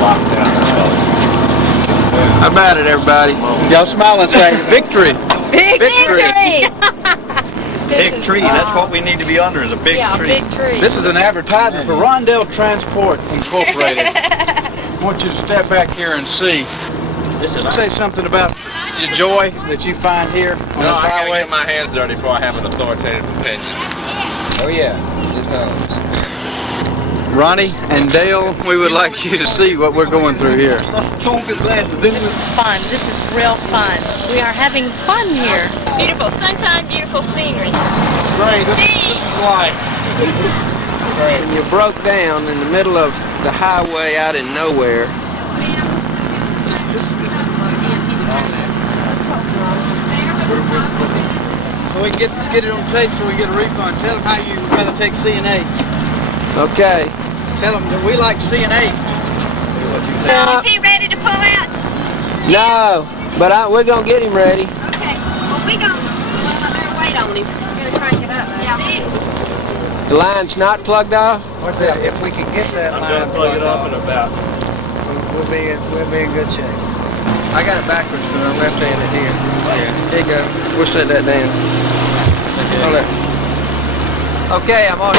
locked down. How about it, everybody? Y'all smile and say, victory. Victory! Big tree, that's what we need to be under, is a big tree. Big tree. This is an advertisement for Rondell Transport Incorporated. I want you to step back here and see. Say something about the joy that you find here on No, this I gotta highway. get my hands dirty before I have an authoritative opinion. Oh yeah, it comes. Ronnie and Dale, we would like you to see what we're going through here. This is fun. This is real fun. We are having fun here. Beautiful sunshine, beautiful scenery. Great, this is life. And you broke down in the middle of the highway out in nowhere. So we can get it on tape so we get a refund. Tell them how you would rather take C and H. Okay. Tell them that we like C and H. Is he ready to pull out? No, but we're gonna get him ready. Okay. Well, I better wait on him. We're gonna crank it up. Yeah. The line's not plugged off. What's that? If we can get that I'm line gonna plug it off in about. we'll be in good shape. I got it backwards because I'm left-handed here. Here you go. We'll set that down. Hold it. Okay, I'm on.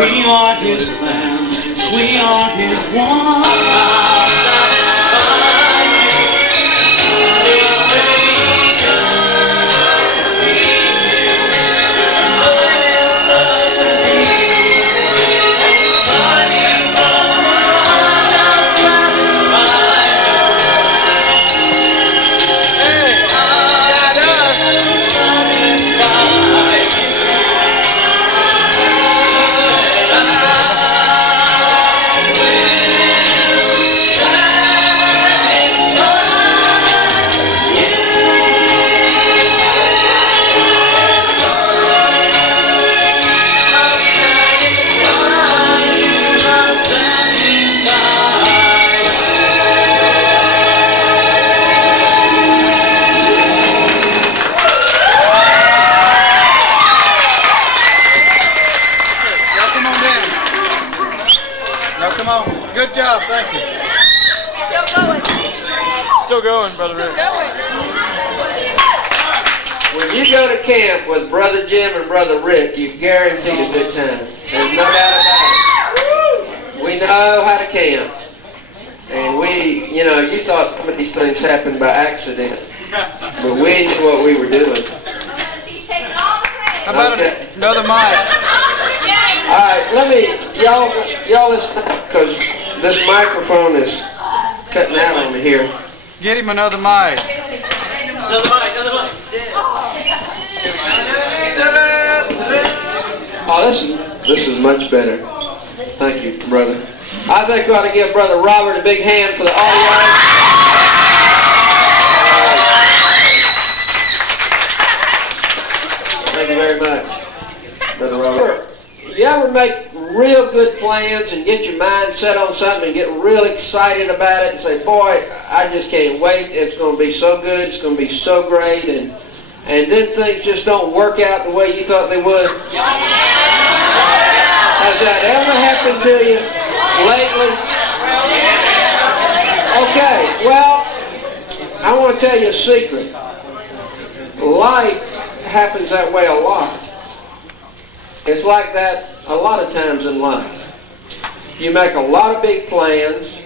We are His lambs, we are His one. Good job, thank you. Still going, Brother Rick. When you go to camp with Brother Jim and Brother Rick, you're guaranteed a good time. There's no doubt about it. We know how to camp. And you thought some of these things happened by accident. But we knew what we were doing. How about another mic? All right, y'all listen, because this microphone is cutting out on me here. Get him another mic. Another mic. Oh, this is much better. Thank you, brother. I think we ought to give Brother Robert a big hand for the audio. Thank you very much, Brother Robert. You ever make real good plans and get your mind set on something and get real excited about it and say, boy, I just can't wait. It's going to be so good. It's going to be so great. And then things just don't work out the way you thought they would? Has that ever happened to you lately? Okay, well, I want to tell you a secret. Life happens that way a lot. It's like that a lot of times in life. You make a lot of big plans.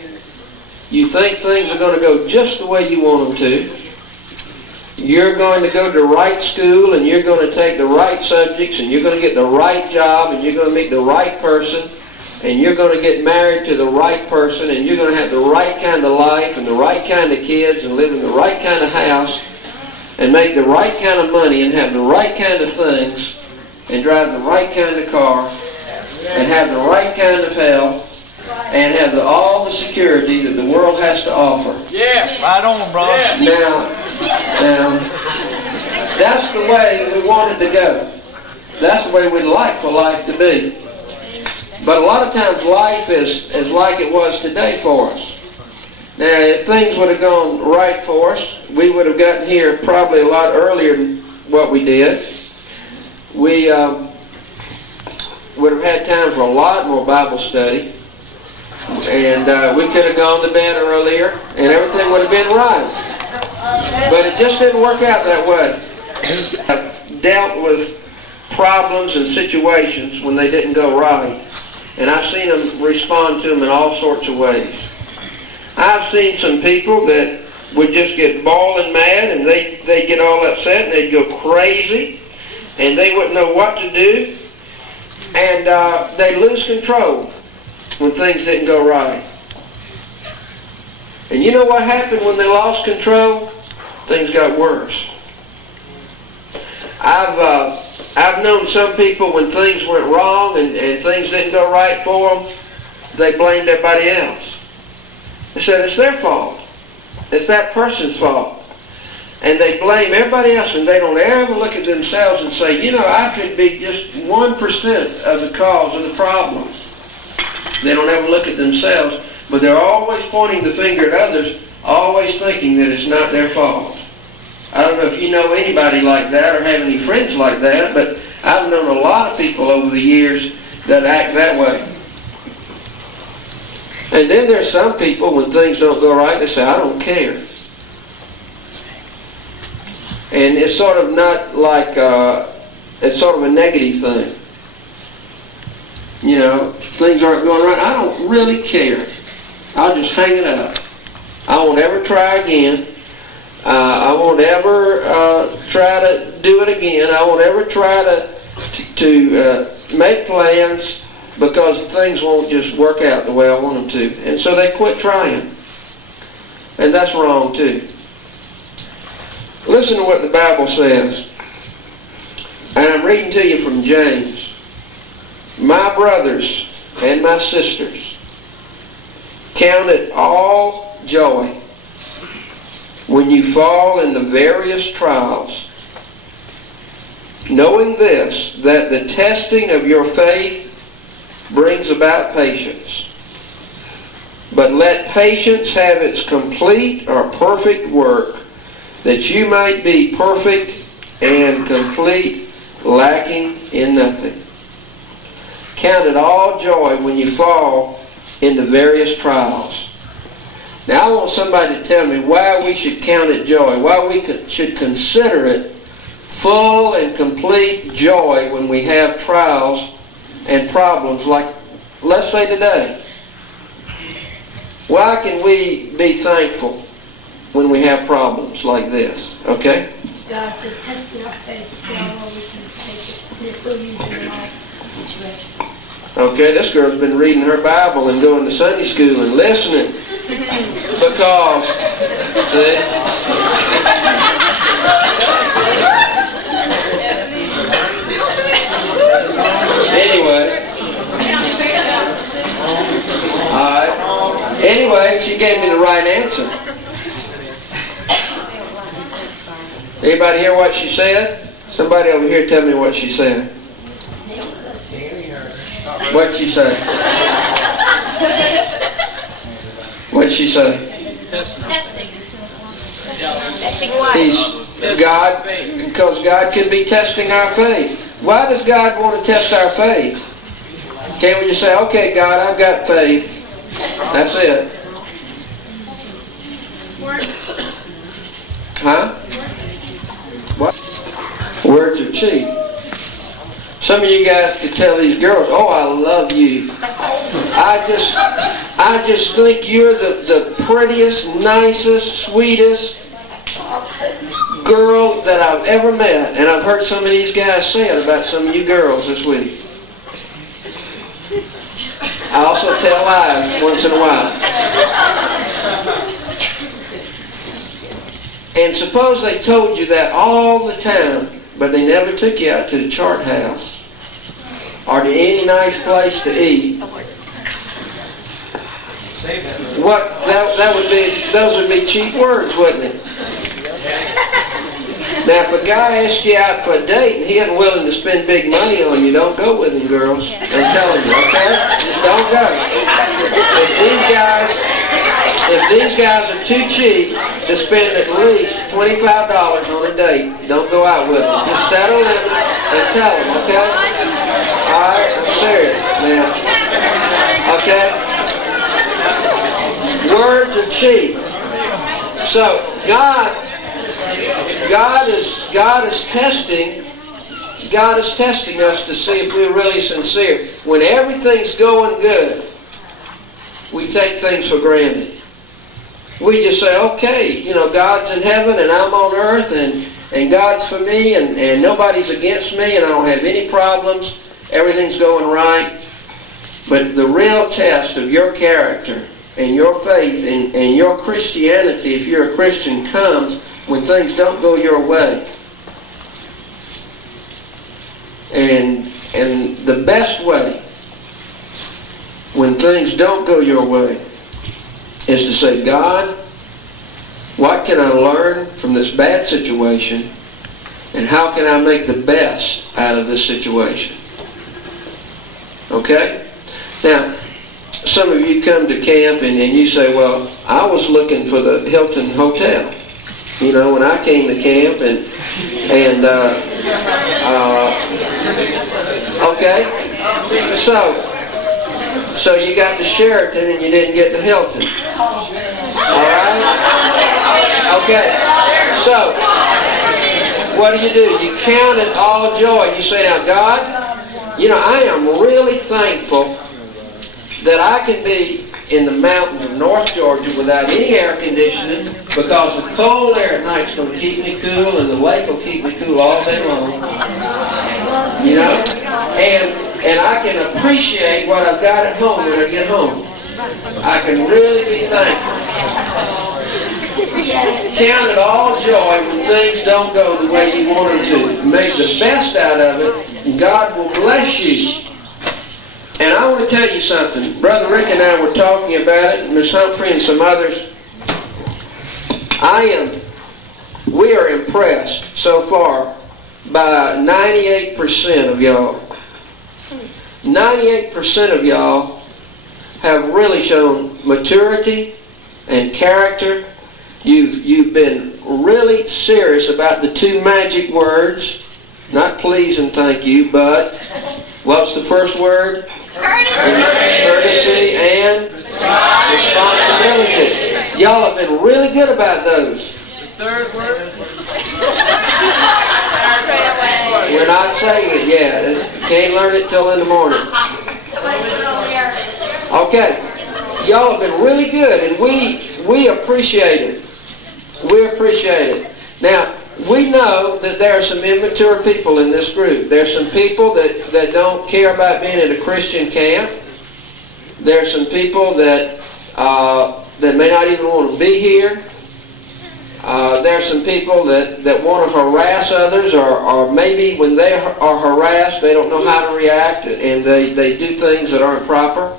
You think things are going to go just the way you want them to. You're going to go to the right school, and you're going to take the right subjects, and you're going to get the right job, and you're going to meet the right person, and you're going to get married to the right person, and you're going to have the right kind of life and the right kind of kids and live in the right kind of house and make the right kind of money and have the right kind of things and drive the right kind of car and have the right kind of health and have all the security that the world has to offer. Yeah, right on, bro. Now, that's the way we wanted to go. That's the way we'd like for life to be. But a lot of times life is like it was today for us. Now, if things would have gone right for us, we would have gotten here probably a lot earlier than what we did. We would have had time for a lot more Bible study. And we could have gone to bed earlier, and everything would have been right. But it just didn't work out that way. I've dealt with problems and situations when they didn't go right, and I've seen them respond to them in all sorts of ways. I've seen some people that would just get bawling mad, and they'd get all upset, and they'd go crazy, and they wouldn't know what to do, and they'd lose control when things didn't go right. And you know what happened when they lost control? Things got worse. I've known some people when things went wrong and things didn't go right for them, they blamed everybody else. They said it's their fault. It's that person's fault. And they blame everybody else, and they don't ever look at themselves and say, I could be just 1% of the cause of the problem. They don't ever look at themselves, but they're always pointing the finger at others, always thinking that it's not their fault. I don't know if you know anybody like that or have any friends like that, but I've known a lot of people over the years that act that way. And then there's some people, when things don't go right, they say, I don't care. And it's sort of not like, it's sort of a negative thing. you know, things aren't going right, I don't really care. I'll just hang it up. I won't ever try again. I won't ever try to do it again. I won't ever try to make plans, because things won't just work out the way I want them to. And so they quit trying. And that's wrong too. Listen to what the Bible says. And I'm reading to you from James. My brothers and my sisters, count it all joy when you fall in the various trials, knowing this, that the testing of your faith brings about patience. But let patience have its complete or perfect work, that you might be perfect and complete, lacking in nothing. Count it all joy when you fall in the various trials. Now I want somebody to tell me why we should count it joy, why we should consider it full and complete joy when we have trials and problems like, let's say today. Why can we be thankful when we have problems like this? Okay? God's just testing our faith, see how long we can take it. And it's so using in all situations. Okay, this girl's been reading her Bible and going to Sunday school and listening. Because, see? Anyway. Alright. Anyway, she gave me the right answer. Anybody hear what she said? Somebody over here tell me what she said. What'd she say? What'd she say? Testing. God, because God could be testing our faith. Why does God want to test our faith? Can't we just say, okay, God, I've got faith. That's it. Huh? What? Words are cheap. Some of you guys could tell these girls, oh, I love you. I just think you're the prettiest, nicest, sweetest girl that I've ever met. And I've heard some of these guys say it about some of you girls this week. I also tell lies once in a while. And suppose they told you that all the time, but they never took you out to the chart house or to any nice place to eat. What those would be cheap words, wouldn't it? Now, if a guy asks you out for a date and he isn't willing to spend big money on you, don't go with him, girls. I'm telling you, okay? Just don't go. If these guys are too cheap to spend at least $25 on a date, don't go out with them. Just set a limit and tell them, okay? Alright, I'm serious, man. Okay? Words are cheap. So, God is testing us to see if we're really sincere. When everything's going good, we take things for granted. We just say, okay, God's in heaven and I'm on earth and God's for me and nobody's against me and I don't have any problems. Everything's going right. But the real test of your character and your faith and your Christianity, if you're a Christian, comes when things don't go your way. And the best way when things don't go your way is to say, God, what can I learn from this bad situation and how can I make the best out of this situation? Okay? Now, some of you come to camp and you say, well, I was looking for the Hilton Hotel. When I came to camp okay, so you got the Sheraton and you didn't get the Hilton. Alright? Okay, so what do? You count it all joy. You say, now God, You know, I am really thankful that I can be in the mountains of North Georgia without any air conditioning, because the cold air at night is going to keep me cool, and the lake will keep me cool all day long. You know? And I can appreciate what I've got at home when I get home. I can really be thankful. Count it all joy when things don't go the way you want them to. Make the best out of it, and God will bless you. And I want to tell you something. Brother Rick and I were talking about it, and Miss Humphrey and some others. We are impressed so far by 98% of y'all. 98% of y'all have really shown maturity and character. You've been really serious about the two magic words. Not please and thank you, but what's the first word? Courtesy and responsibility. Y'all have been really good about those. The third word? We're not saying it yet. Can't learn it till in the morning. Okay. Y'all have been really good, and we appreciate it. We appreciate it. Now, we know that there are some immature people in this group. There are some people that don't care about being in a Christian camp. There are some people that may not even want to be here. There are some people that want to harass others, or maybe when they are harassed, they don't know how to react, and they do things that aren't proper.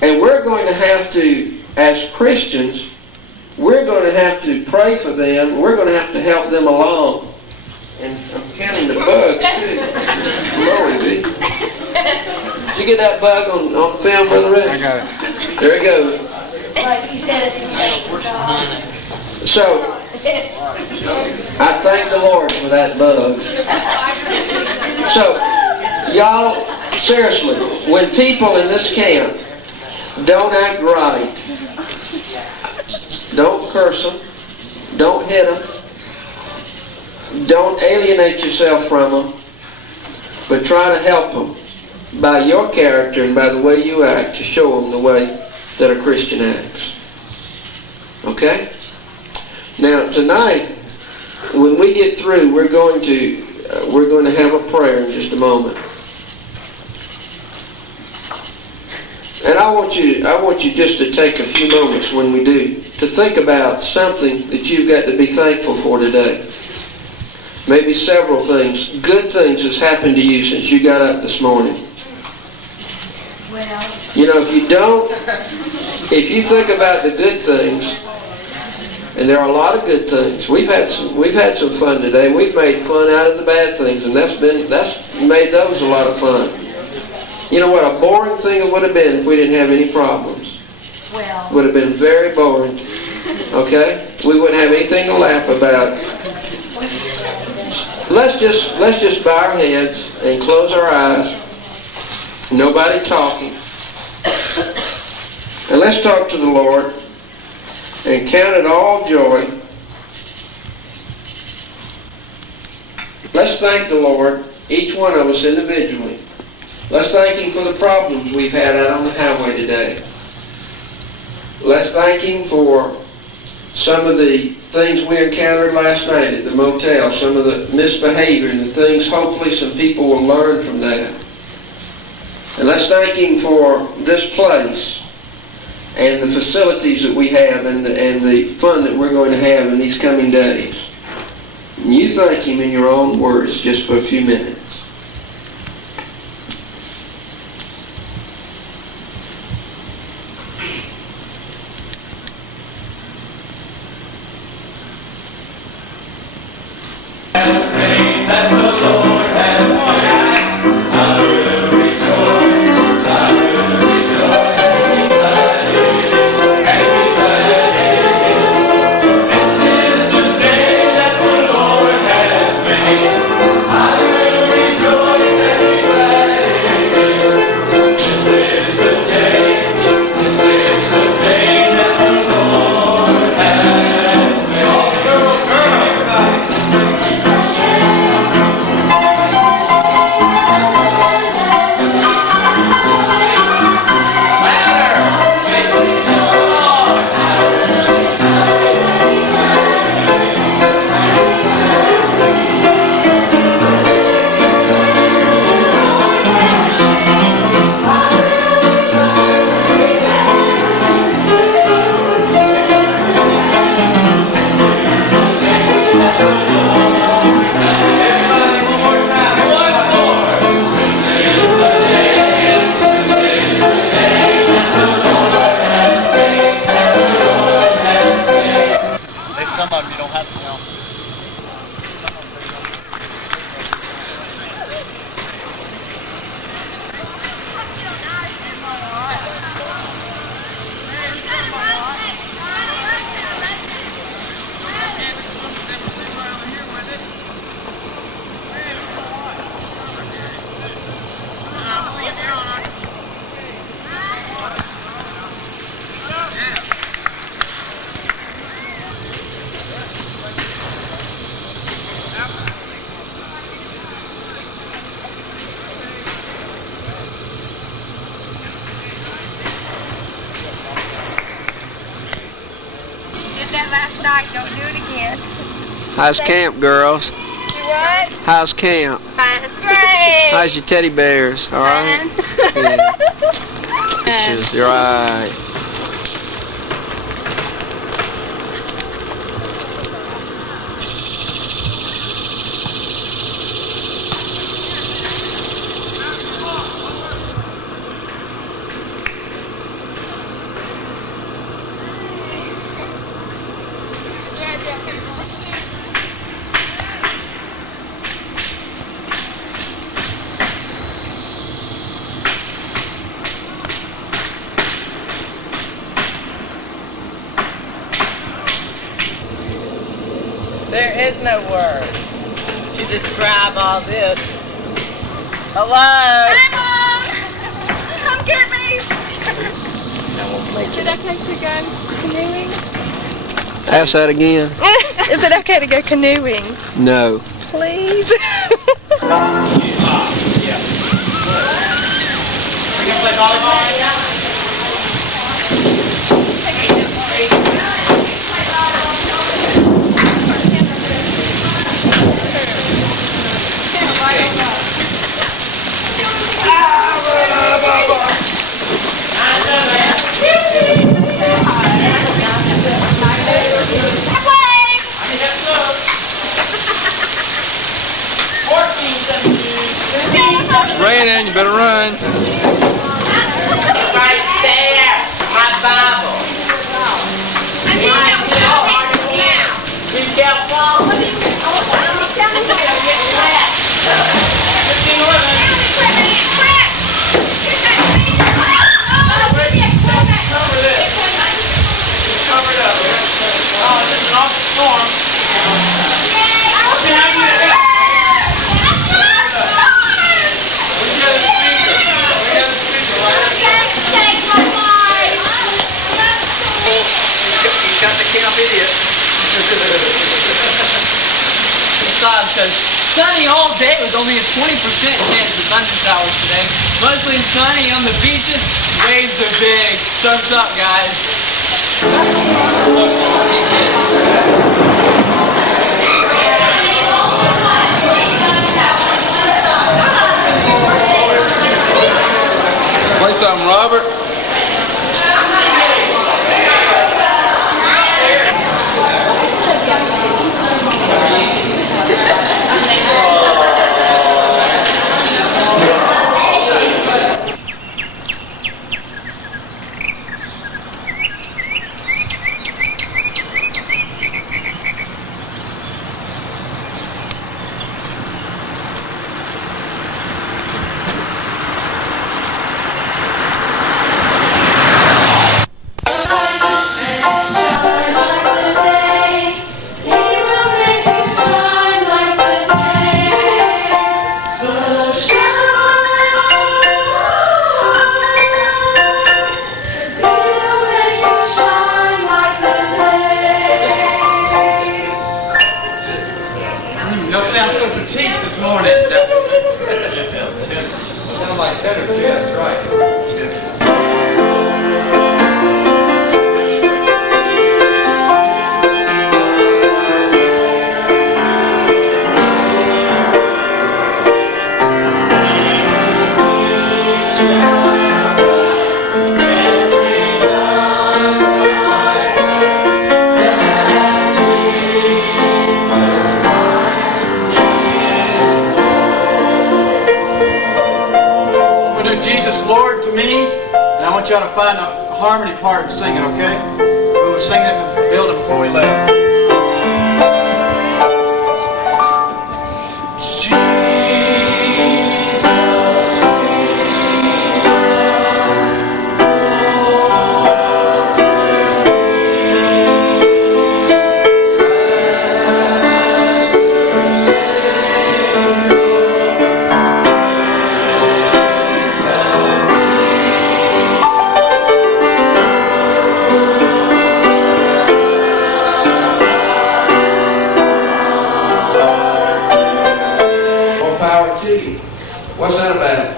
And we're going to have to, as Christians, we're going to have to pray for them. We're going to have to help them along. And I'm counting the bugs, too. Glory be. Did you get that bug on film, Brother Rick? I got it. There he goes. Like you said, So, I thank the Lord for that bug. So, y'all, seriously, when people in this camp don't act right, don't curse them, don't hit them, don't alienate yourself from them, but try to help them by your character and by the way you act, to show them the way that a Christian acts. Okay? Now tonight, when we get through, we're going to have a prayer in just a moment. And I want you just to take a few moments when we do to think about something that you've got to be thankful for today. Maybe several things, good things that's happened to you since you got up this morning. well, You know, if you think about the good things, and there are a lot of good things. We've had some fun today. We've made fun out of the bad things, and that's made those a lot of fun. You know what a boring thing it would have been if we didn't have any problems. well, Would have been very boring. Okay? We wouldn't have anything to laugh about. Let's just bow our heads and close our eyes. Nobody talking. And let's talk to the Lord and count it all joy. Let's thank the Lord, each one of us individually. Let's thank Him for the problems we've had out on the highway today. Let's thank Him for some of the things we encountered last night at the motel, some of the misbehavior and the things hopefully some people will learn from that. And let's thank Him for this place and the facilities that we have and the fun that we're going to have in these coming days. And you thank Him in your own words just for a few minutes. This is last night. Don't do it again. How's camp, girls? You what? How's camp? Fine. Great. How's your teddy bears? All right? Yeah. You're right. There is no word to describe all this. Hello? Hi, Mom. Come get me. Is it okay to go canoeing? Ask that again. Is it okay to go canoeing? No. Please. It's raining, you better run. Right there, my Bible. Be careful. Cover it up. Oh, this is an awful storm. Got the camp idiot. Inside because sunny all day with only a 20% chance of thunder showers today. Mostly sunny on the beaches. Waves are big. Surf's up, guys. Play something, Robert. Y'all sound so petite this morning. Sound like tenor, too, that's right. Lord to me, and I want y'all to find a harmony part and sing it, okay? We were singing it in the building before we left. What's that about?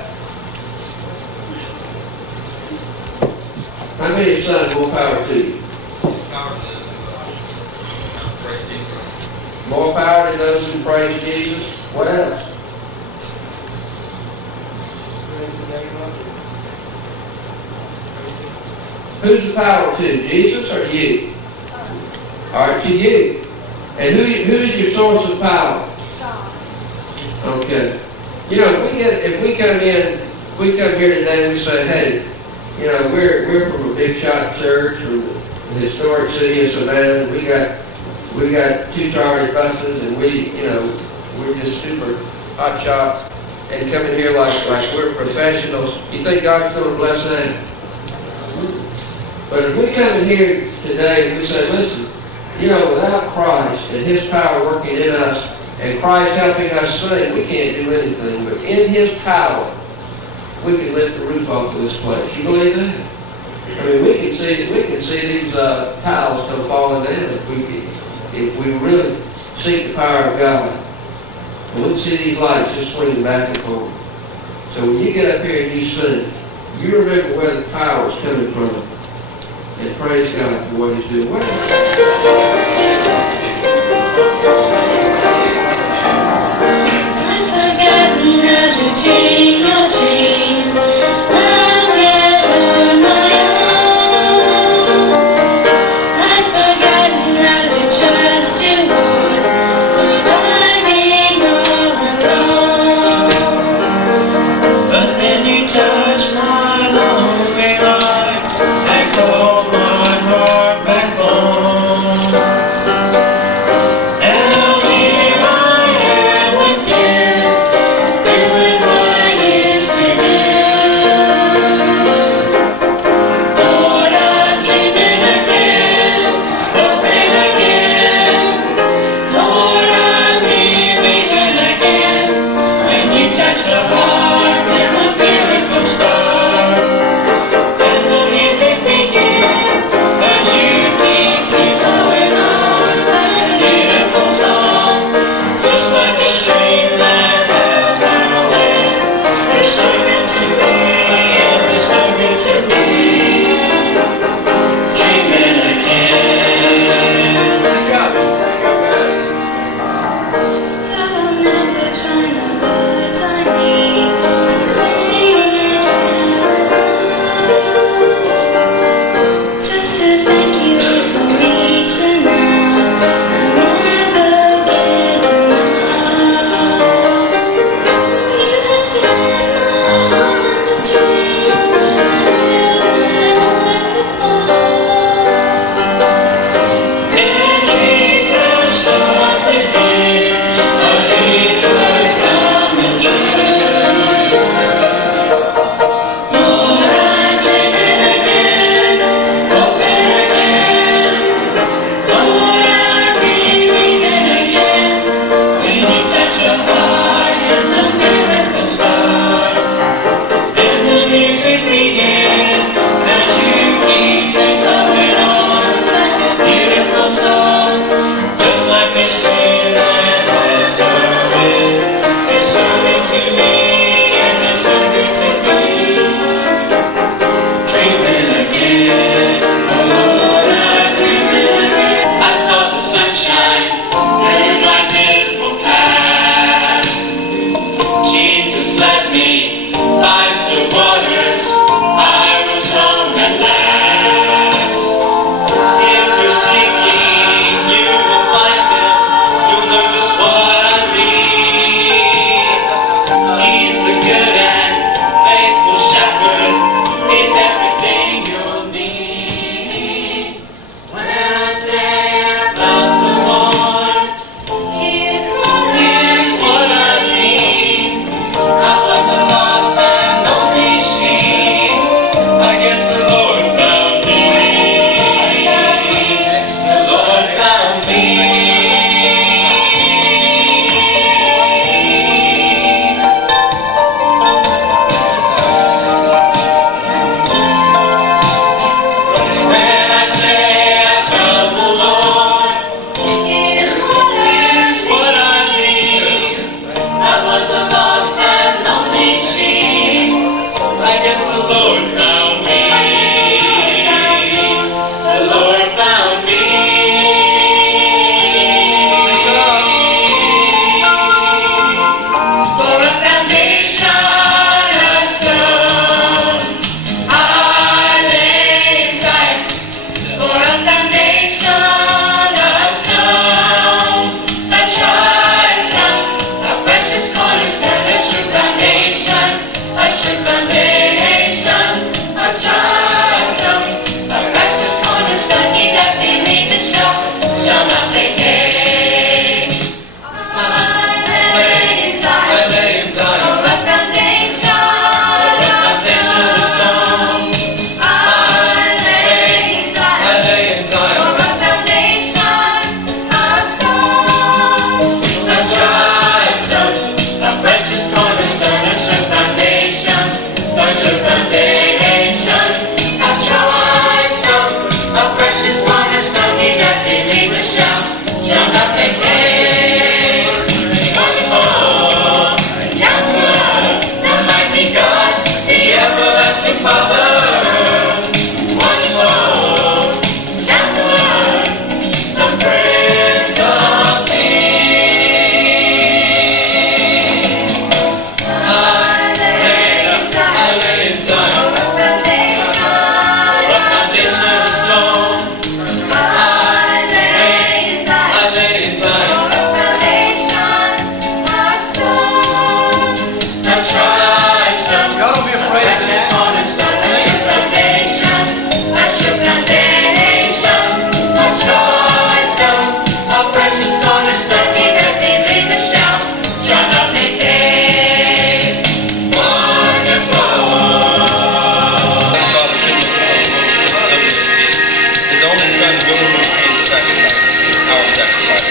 How many sons, more power to you? More power to those who praise Jesus. What else? Who's the power to? Jesus or to you? Alright, to you. And who is your source of power? Okay. You know, if we come here today and we say, hey, you know, we're from a big shot church from the historic city of Savannah. We got 2 chartered buses, and we're just super hot shots, and coming here like we're professionals. You think God's going to bless that? But if we come in here today and we say, listen, you know, without Christ and His power working in us, and Christ helping us sing, we can't do anything. But in His power, we can lift the roof off of this place. You believe that? I mean, we can see these tiles come falling down if we really seek the power of God. And we can see these lights just swinging back and forth. So when you get up here and you sing, you remember where the power is coming from. And praise God for what He's doing. I've forgotten how to chain your chains. I'll get on my own. I've forgotten how to trust you more, surviving all alone. But then you touch my lonely life and call my heart back home. Shannon Boone in second place. Our second place.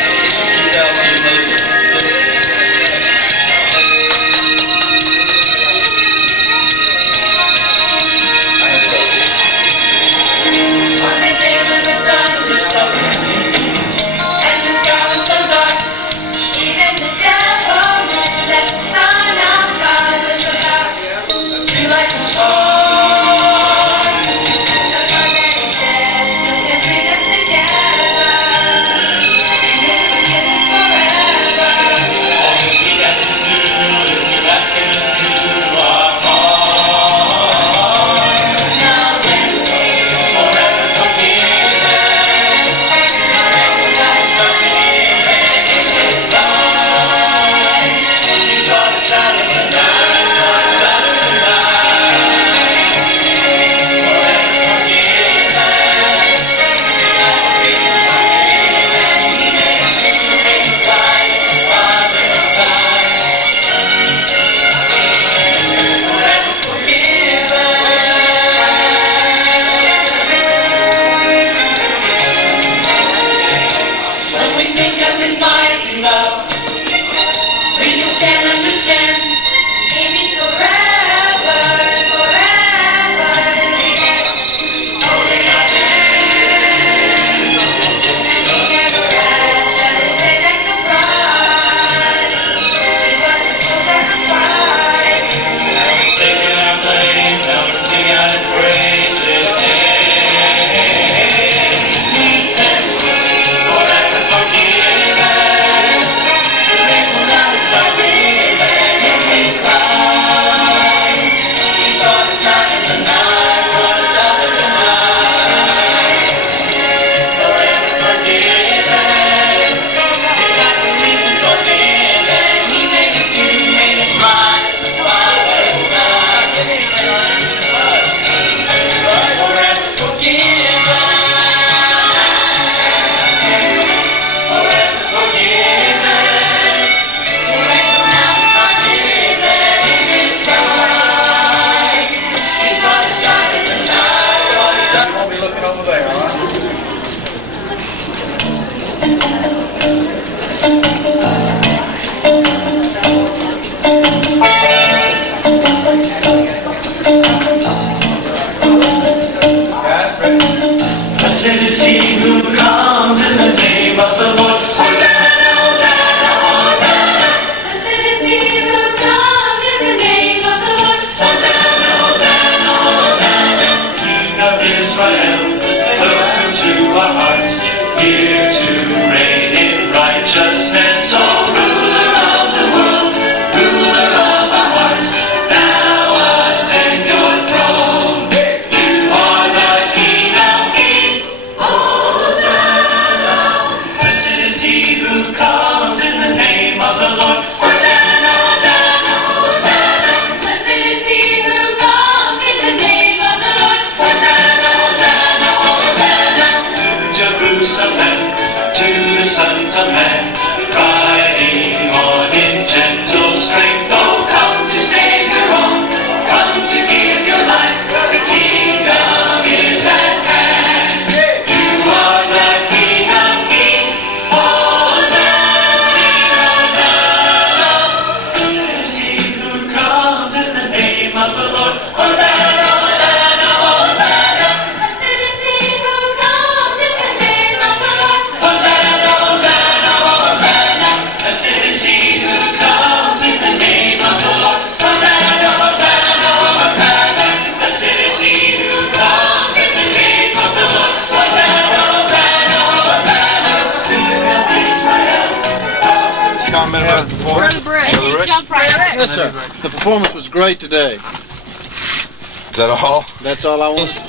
2011. Comment about the performance? Yes, sir. The performance was great today. Is that all? That's all I want. So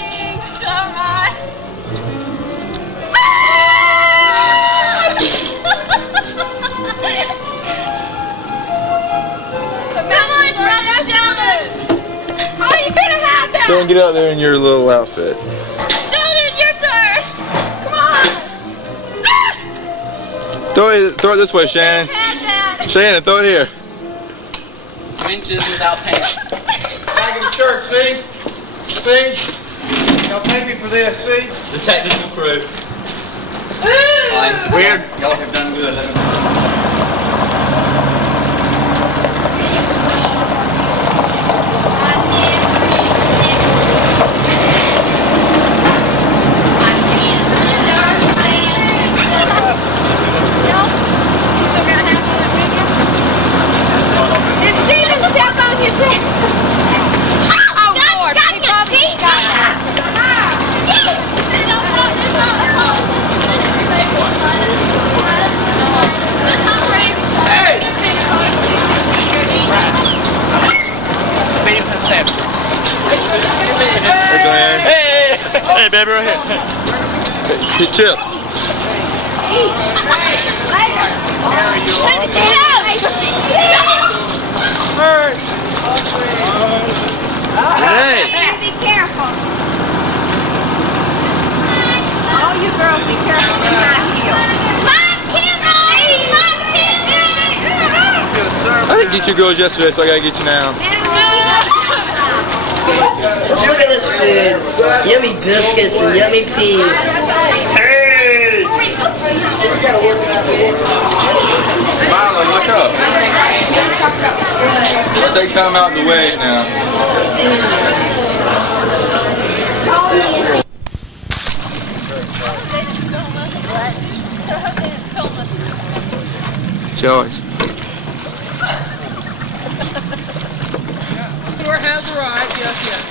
right. Come on, brother Sheldon. Oh, you couldn't have that. Don't get out there in your little outfit. Sheldon, your turn. Come on. Ah! Throw it this way, Shannon. Shannon, throw it here. Winches without pants. Back in the church, see? See? Y'all pay me for this, see? The technical crew. Fine. Weird. Y'all have done good. Did Steven step on your chair? Oh, Lord. He probably got that. Steve and Sam. Hey, Glenn. Hey! Hey, baby, right here. Hey, Chip. Hey. Be careful. All you girls be careful with high heels. I didn't get you girls yesterday, so I gotta get you now. Let's look at this food. Yummy biscuits and yummy pea. Hey! Smile and look up. Take time out the way now. Choice. Door has arrived, yes, yes.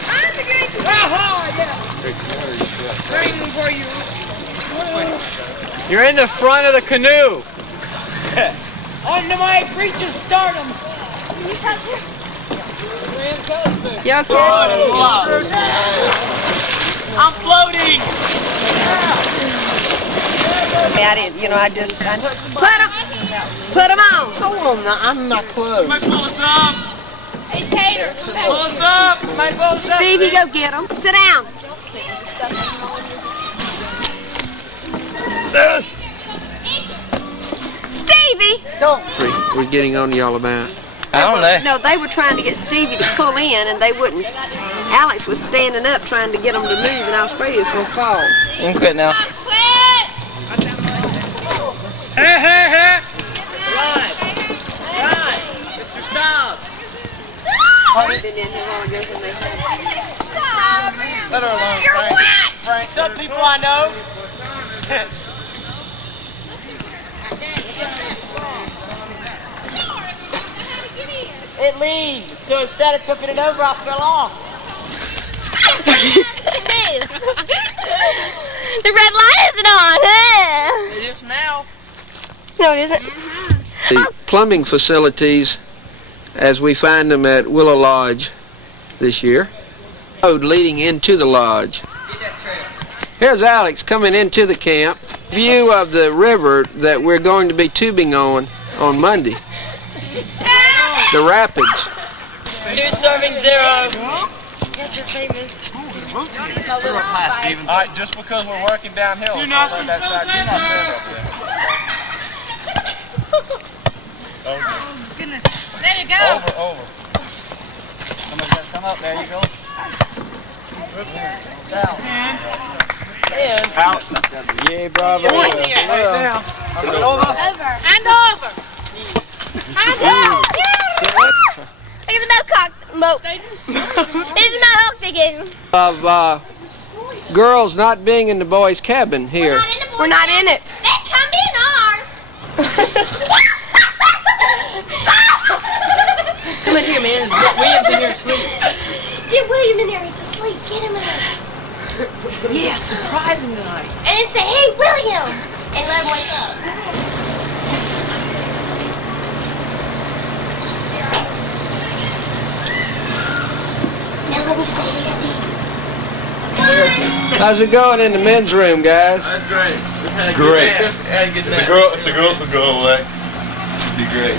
You're in the front of the canoe. On the mic, preachers, start them. You okay? I'm floating. I didn't, I just put them on. I'm not close. Somebody pull us up. Hey, Tater. Pull us up. Somebody pull us up. Stevie, go get them. Sit down. Stevie! We're getting on y'all about. I don't know. No, they were trying to get Stevie to pull in, and they wouldn't. Alex was standing up trying to get them to move, and I was afraid he was going to fall. You can quit now. Hey, hey, hey. Run. Run. Mr. Staubes. They've been in here long ago when they had. Let her alone, You're Frank. wet! Frank, Some people I know. It leans, so instead of tipping it over, I fell off. The red light isn't on. It is now. No, it isn't. The plumbing facilities, as we find them at Willow Lodge this year, road leading into the lodge. Here's Alex coming into the camp. View of the river that we're going to be tubing on Monday. The rapids. 2 serving 0. Alright, just because we're working downhill, Do not let that side, do not stand up there. Let it go. Over. Somebody's got to come up, there you go. Down. Out. Yay, bravo. Right now. Over. And over. And over. Even though cock smoke. It's not hooked again. Of girls not being in the boys' cabin here. We're not in it. They come in ours. Come in here, man. William's in here asleep. Get William in there. He's asleep. Get him in there. Yeah, surprising tonight. And then say, hey, William. And let him wake up. Now let me say, hey, Steve. How's it going in the men's room, guys? That's great. Great. If the girls would go away, it'd be great.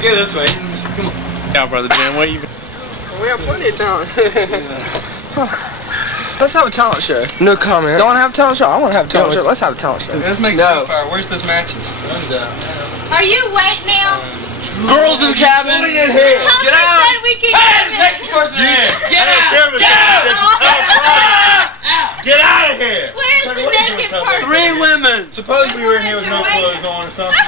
Get this way. Come on. Yeah, Brother Jim, what you... We have plenty of talent. Let's have a talent show. No comment. Don't want to have a talent show? I want to have a talent show. Let's have a talent show. Let's make No. fire. Where's this matches? Are you awake now? Girls in cabin. Get out. Said we can Hey, next person in here. Get out. Get out of here! Suppose we were in here with no clothes on or something.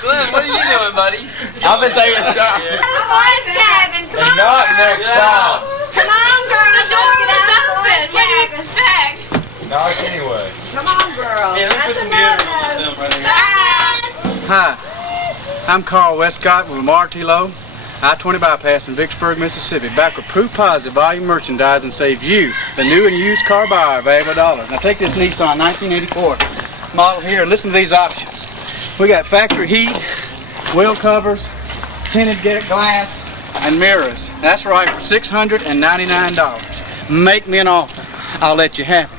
Glenn, what are you doing, buddy? I've been taking a shot. Boys' cabin, come on. Not next time. Come on, girl. The door was open. What do you expect? Not anyway. Come on, girl. Yeah, let's put some gear on them right here. Hi, I'm Carl Westcott with Lamar T. Lowe, I-20 bypass in Vicksburg, Mississippi. Back with Proof Positive volume merchandising saves you, the new and used car buyer, valuable dollars. Now take this Nissan 1984 model here and listen to these options. We got factory heat, wheel covers, tinted glass, and mirrors. That's right, for $699. Make me an offer. I'll let you have it.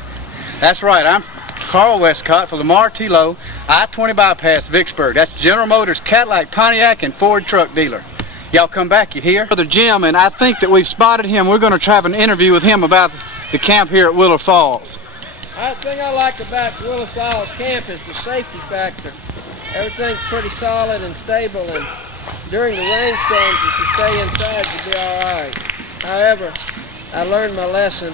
That's right, I'm Carl Westcott for Lamar T. Lowe, I-20 bypass, Vicksburg. That's General Motors, Cadillac, Pontiac, and Ford truck dealer. Y'all come back, you hear? Brother Jim, and I think that we've spotted him. We're going to have an interview with him about the camp here at Willow Falls. The thing I like about Willow Falls camp is the safety factor. Everything's pretty solid and stable, and during the rainstorms, if you stay inside, you'll be all right. However, I learned my lesson,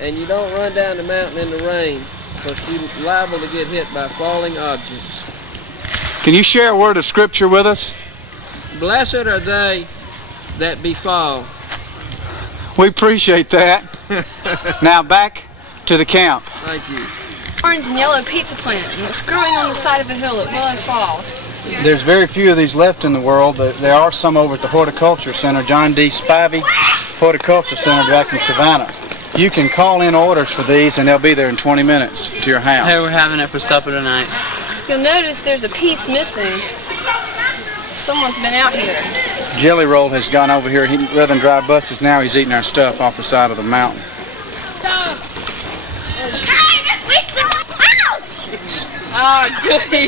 and you don't run down the mountain in the rain, because you're liable to get hit by falling objects. Can you share a word of scripture with us? Blessed are they that befall. We appreciate that. Now back to the camp. Thank you. Orange and yellow pizza plant, and it's growing on the side of a hill at Willow Falls. There's very few of these left in the world, but there are some over at the Horticulture Center, John D. Spivey Horticulture Center back in Savannah. You can call in orders for these, and they'll be there in 20 minutes to your house. Hey, we're having it for supper tonight. You'll notice there's a piece missing. Someone's been out here. Jelly Roll has gone over here. Rather than drive buses, now he's eating our stuff off the side of the mountain. Good.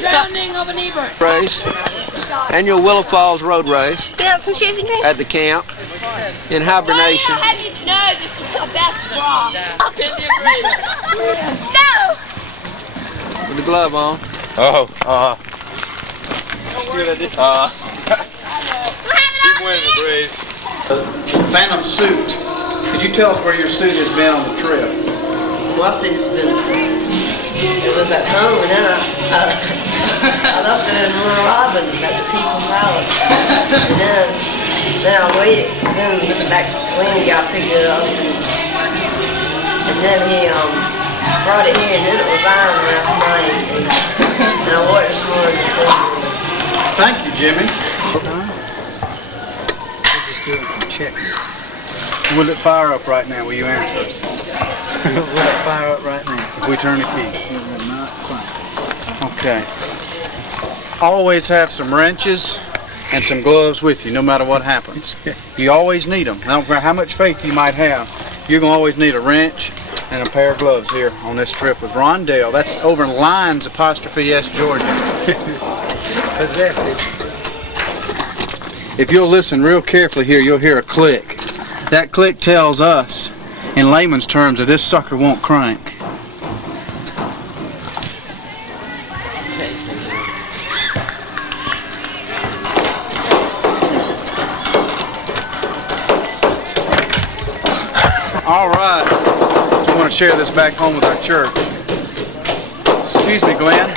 Drowning of an Ebert. Race, annual Willow Falls Road Race Get up some cheesy cake. at the camp in hibernation. How did you know this was the best bra? No! With the glove on. Keep winning the Braves. Phantom suit. Could you tell us where your suit has been on the trip? My suit's been, it was at home, and then I left it in Little Robbins at the People's House. And then I waited, then back when I picked it up, and then he brought it here, and then it was ironed last night, and I wore it this morning to see. Thank you, Jimmy. We're just doing some checking. Will it fire up right now? Will you answer us? Will it fire up right now? If we turn the key. It will not fire. Okay. Always have some wrenches and some gloves with you, no matter what happens. You always need them. I don't care how much faith you might have. You're going to always need a wrench and a pair of gloves here on this trip with Rondell. That's over in Lyons, _S, Georgia. Possessive. If you'll listen real carefully here, you'll hear a click. That click tells us, in layman's terms, that this sucker won't crank. All right. So we want to share this back home with our church. Excuse me, Glenn.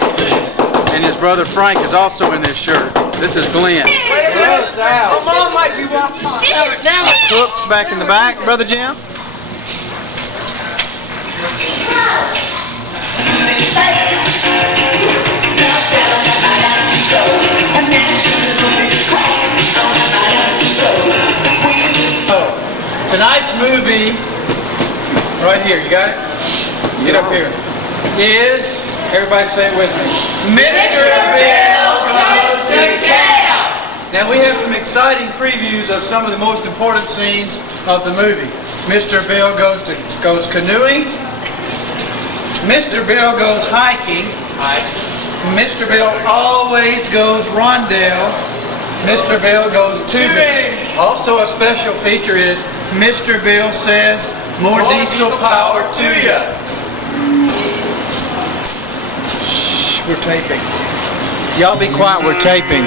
And his brother Frank is also in this shirt. This is Glenn. My mom might be walking. Cooks back in the back, Brother Jim. Tonight's movie, right here, you got it? Get up here. Is, everybody say it with me, Mr. Bill Goes to Camp! Now we have some exciting previews of some of the most important scenes of the movie. Mr. Bill goes canoeing. Mr. Bill goes hiking. Mr. Bill always goes rondelle. Mr. Bill goes tubing. Also a special feature is Mr. Bill says, more diesel power to you. Shh, we're taping. Y'all be quiet, we're taping.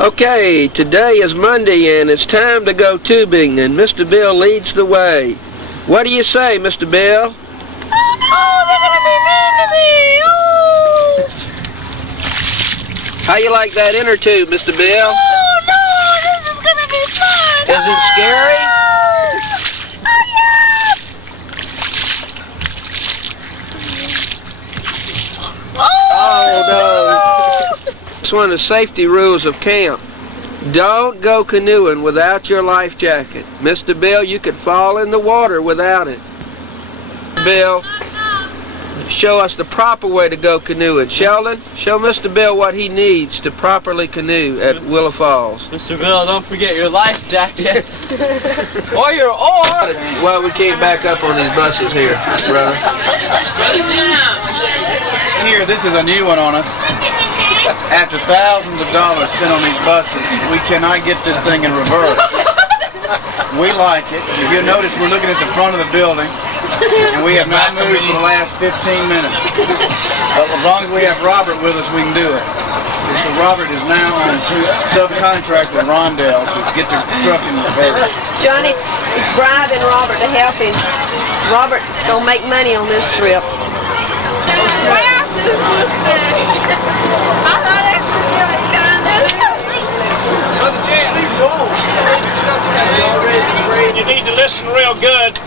Okay, today is Monday and it's time to go tubing, and Mr. Bill leads the way. What do you say, Mr. Bill? Oh, they're gonna be mean to me! Oh! How you like that inner tube, Mr. Bill? Oh no, this is gonna be fun! Is it scary? Oh yes! Oh no! It's one of the safety rules of camp. Don't go canoeing without your life jacket. Mr. Bill, you could fall in the water without it. Bill, show us the proper way to go canoeing. Sheldon, show Mr. Bill what he needs to properly canoe at Willow Falls. Mr. Bill, don't forget your life jacket. Or your oar. Well, we can't back up on these buses here, brother. Here, this is a new one on us. After thousands of dollars spent on these buses, we cannot get this thing in reverse. We like it. If you notice, we're looking at the front of the building, and we have not moved for the last 15 minutes. But as long as we have Robert with us, we can do it. So Robert is now on subcontract with Rondell to get the truck in reverse. Johnny is bribing Robert to help him. Robert's going to make money on this trip. You need to listen real good.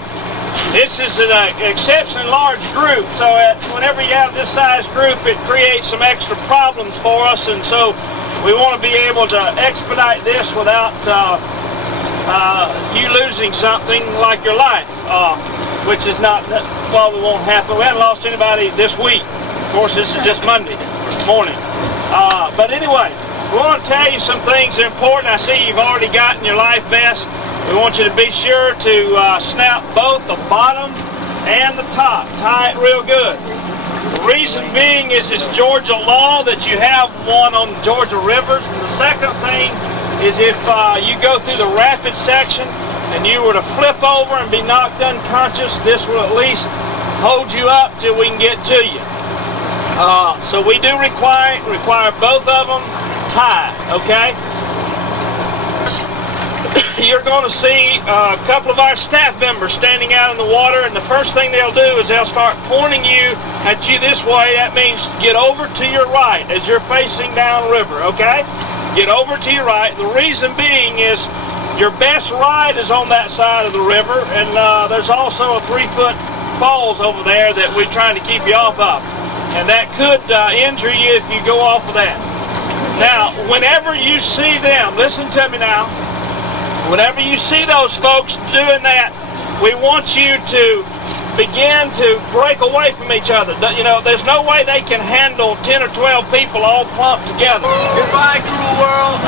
This is an exceptionally large group, so whenever you have this size group, it creates some extra problems for us, and so we want to be able to expedite this without you losing something like your life, which is not, probably won't happen. We haven't lost anybody this week. Of course, this is just Monday morning. But anyway, we want to tell you some things that are important. I see you've already gotten your life vest. We want you to be sure to snap both the bottom and the top. Tie it real good. The reason being is it's Georgia law that you have one on the Georgia rivers. And the second thing is if you go through the rapid section and you were to flip over and be knocked unconscious, this will at least hold you up till we can get to you. So we do require both of them tied, okay? You're going to see a couple of our staff members standing out in the water, and the first thing they'll do is they'll start pointing at you this way. That means get over to your right as you're facing downriver, okay? Get over to your right. The reason being is your best ride is on that side of the river, and there's also a 3-foot falls over there that we're trying to keep you off of. And that could injure you if you go off of that. Now, whenever you see them, listen to me now, whenever you see those folks doing that, we want you to begin to break away from each other. You know, there's no way they can handle 10 or 12 people all clumped together. Goodbye, cruel world.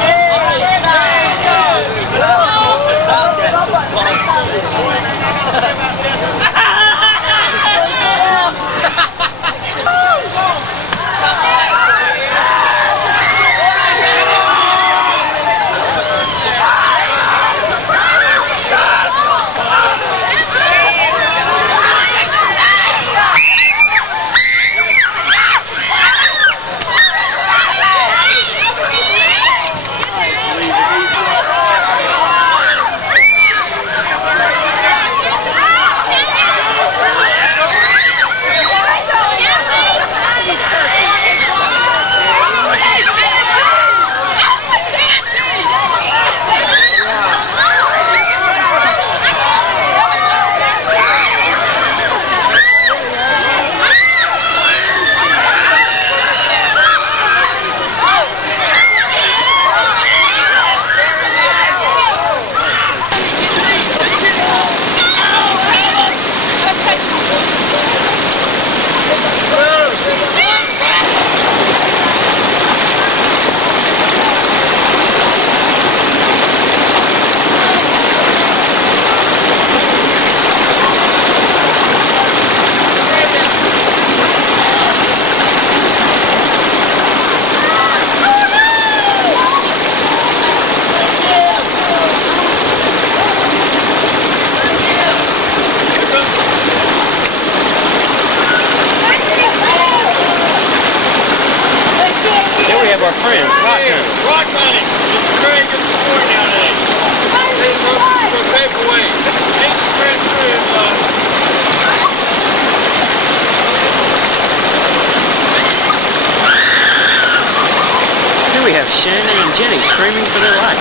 have Shannon and Jenny screaming for their life.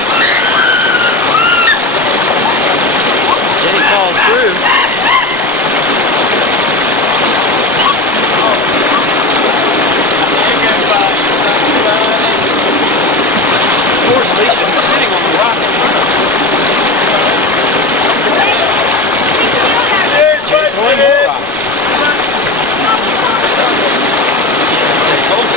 Jenny falls through. Poor Alicia, who's sitting on the rock in front of her. Jenny throwing more rocks. Jenny said, hold it.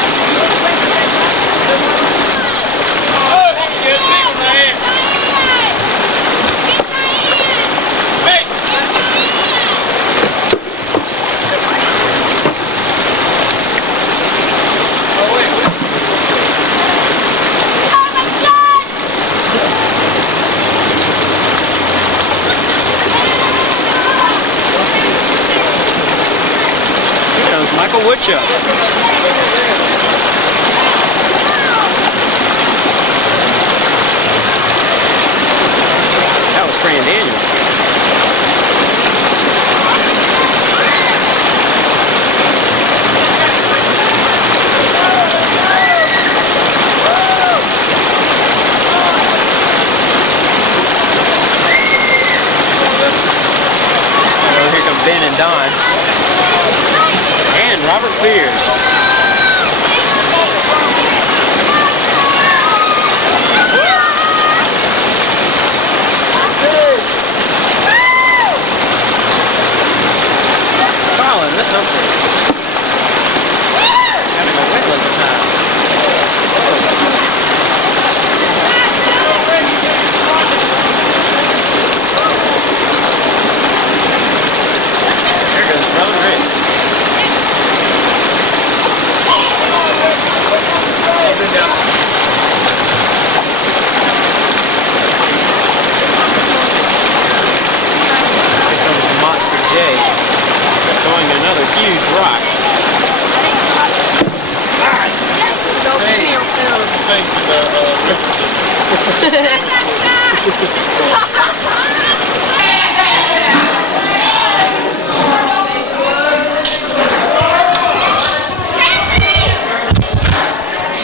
Michael Woodchuck. That was Fran Daniel. Oh, here come Ben and Don. And Robert Fears. Colin, Miss Humphrey. Having a whale of a time. There goes Brother Rick. Here comes the Monster J, throwing another huge rock.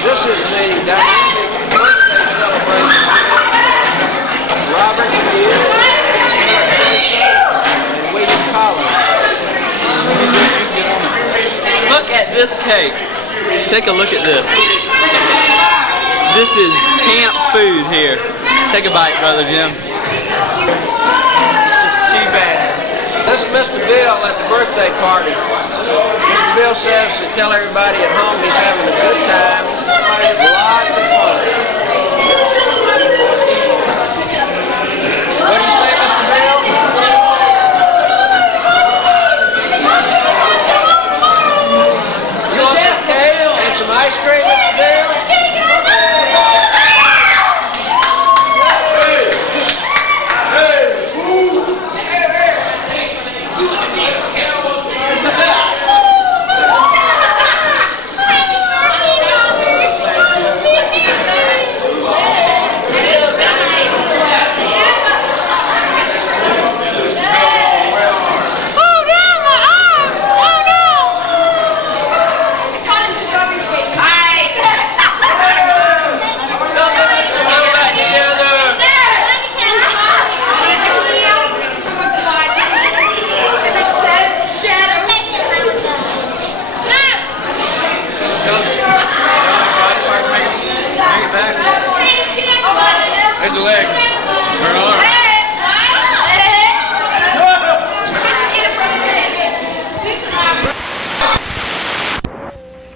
This is the dynamic birthday celebration. Robert Fears and William Collins. Look at this cake. Take a look at this. This is camp food here. Take a bite, Brother Jim. It's just too bad. This is Mr. Bill at the birthday party. Mr. Bill says to tell everybody at home he's having a good time.